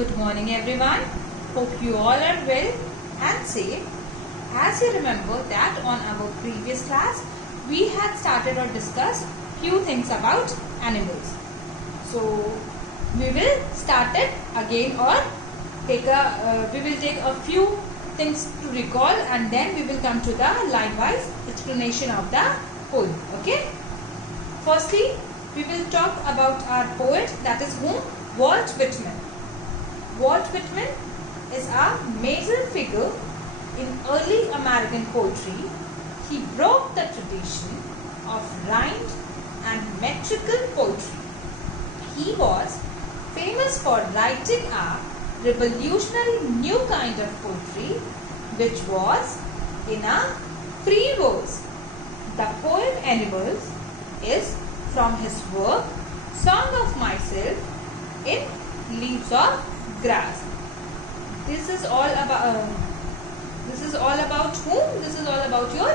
Good morning everyone. Hope you all are well and safe. As you remember that on our previous class we had started or discussed few things about animals. So we will start it again or we will take a few things to recall and then we will come to the line-wise explanation of the poem. Okay. Firstly, we will talk about our poet, that is whom? Walt Whitman. Walt Whitman is a major figure in early American poetry. He broke the tradition of rhymed and metrical poetry. He was famous for writing a revolutionary new kind of poetry which was in a free verse. The poem Animals is from his work Song of Myself in Leaves of Grass. This is all about whom? This is all about your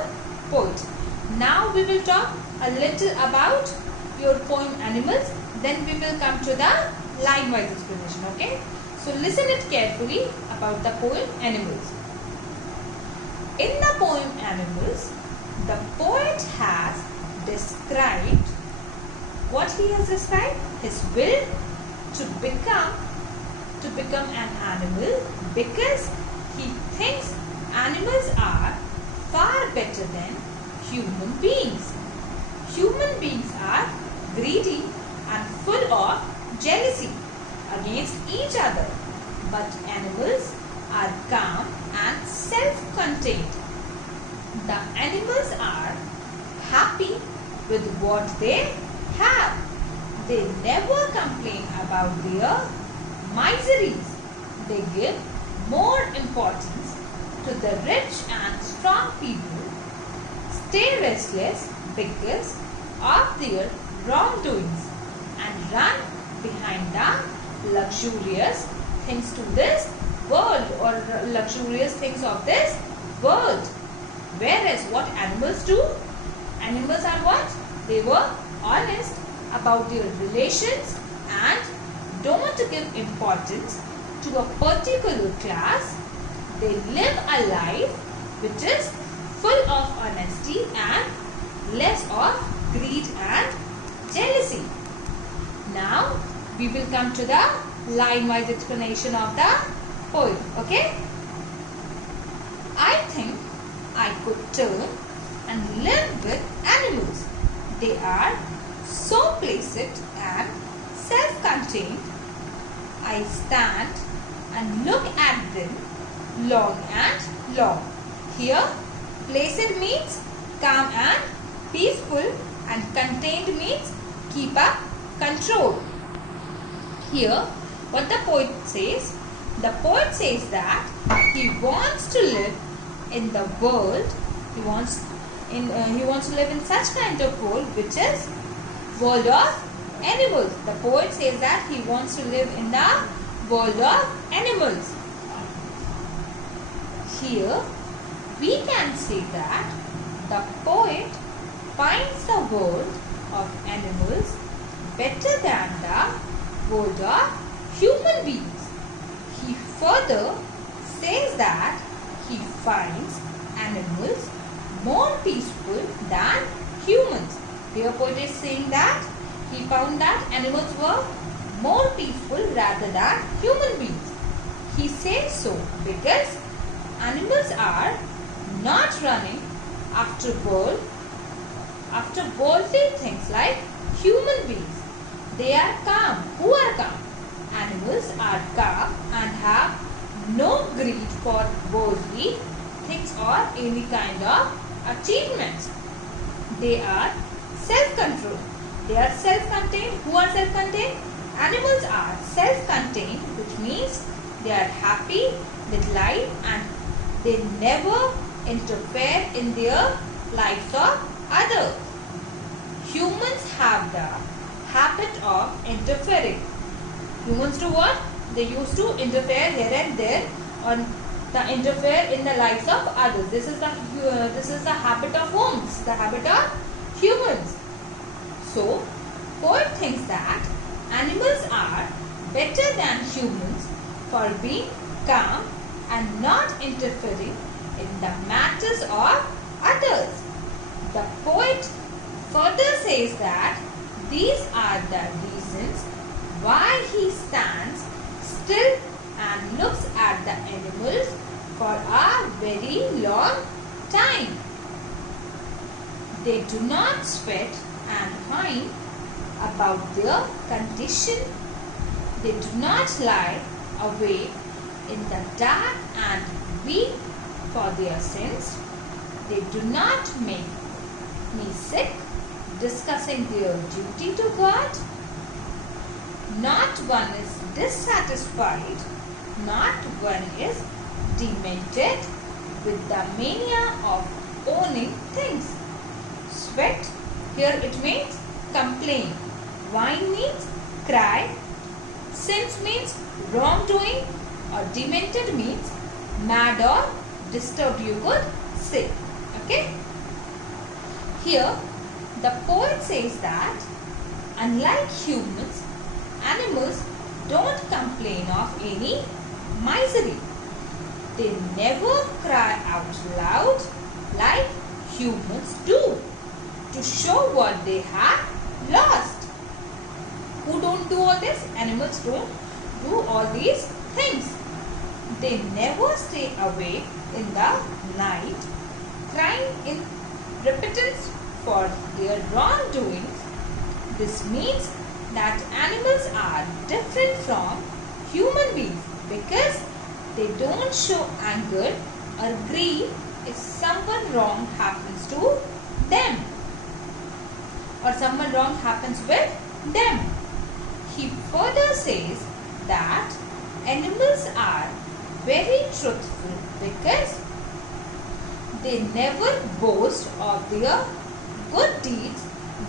poet. Now we will talk a little about your poem Animals, then we will come to the line wise explanation. Okay, so listen it carefully about the poem Animals. In the poem Animals, the poet has described what he has described? His will to become an animal because he thinks animals are far better than human beings. Human beings are greedy and full of jealousy against each other, but animals are calm and self-contained. The animals are happy with what they have. They never complain about their miseries. They give more importance to the rich and strong people, stay restless because of their wrongdoings, and run behind the luxurious things to this world or luxurious things of this world. Whereas what animals do? Animals are what? They were honest about their relations and don't give importance to a particular class. They live a life which is full of honesty and less of greed and jealousy. Now we will come to the line-wise explanation of the poem. Okay? I think I could turn and live with animals. They are so placid and self-contained. I stand and look at them long and long. Here, placid means calm and peaceful, and contained means keep up control. Here, what the poet says? The poet says that he wants to live in the world. He wants to live in such kind of world which is world of animals. The poet says that he wants to live in the world of animals. Here we can say that the poet finds the world of animals better than the world of human beings. He further says that he finds animals more peaceful than humans. Here poet is saying that he found that animals were more peaceful rather than human beings. He says so because animals are not running after worldly things like human beings. They are calm. Who are calm? Animals are calm and have no greed for worldly things or any kind of achievements. They are self-controlled. They are self-contained. Who are self-contained? Animals are self-contained, which means they are happy with life and they never interfere in their lives of others. Humans have the habit of interfering. Humans do what? They used to interfere here and there on interfere in the lives of others. This is the habit of whom? The habit of humans. So, poet thinks that animals are better than humans for being calm and not interfering in the matters of others. The poet further says that these are the reasons why he stands still and looks at the animals for a very long time. They do not sweat and whine about their condition. They do not lie awake in the dark and weep for their sins. They do not make me sick discussing their duty to God. Not one is dissatisfied, not one is demented with the mania of owning things. Sweat, here it means complain. Whine means cry. Sins means wrongdoing, or demented means mad or disturbed, you could say. Okay? Here, the poet says that unlike humans, animals don't complain of any misery. They never cry out loud like humans do to show what they have lost. Who don't do all this? Animals don't do all these things. They never stay awake in the night crying in repentance for their wrongdoings. This means that animals are different from human beings because they don't show anger or grief if someone wrong happens to them or someone wrong happens with them. He further says that animals are very truthful because they never boast of their good deeds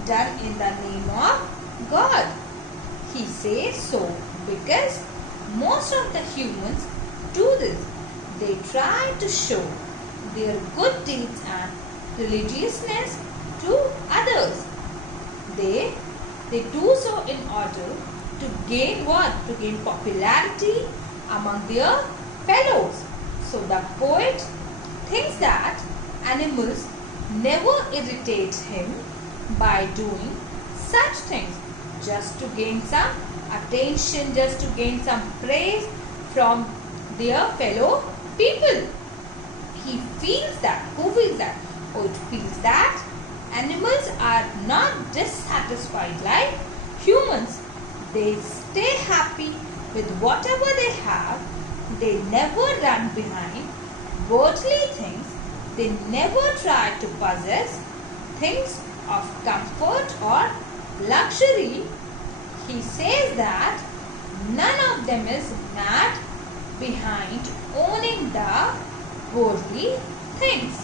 done in the name of God. He says so because most of the humans do this. They try to show their good deeds and religiousness to others. They do so in order to gain what? To gain popularity among their fellows. So the poet thinks that animals never irritate him by doing such things just to gain some attention, just to gain some praise from their fellow people. He feels that. Who feels that? Poet feels that animals are not dissatisfied like humans. They stay happy with whatever they have. They never run behind worldly things. They never try to possess things of comfort or luxury. He says that none of them is mad behind owning the worldly things.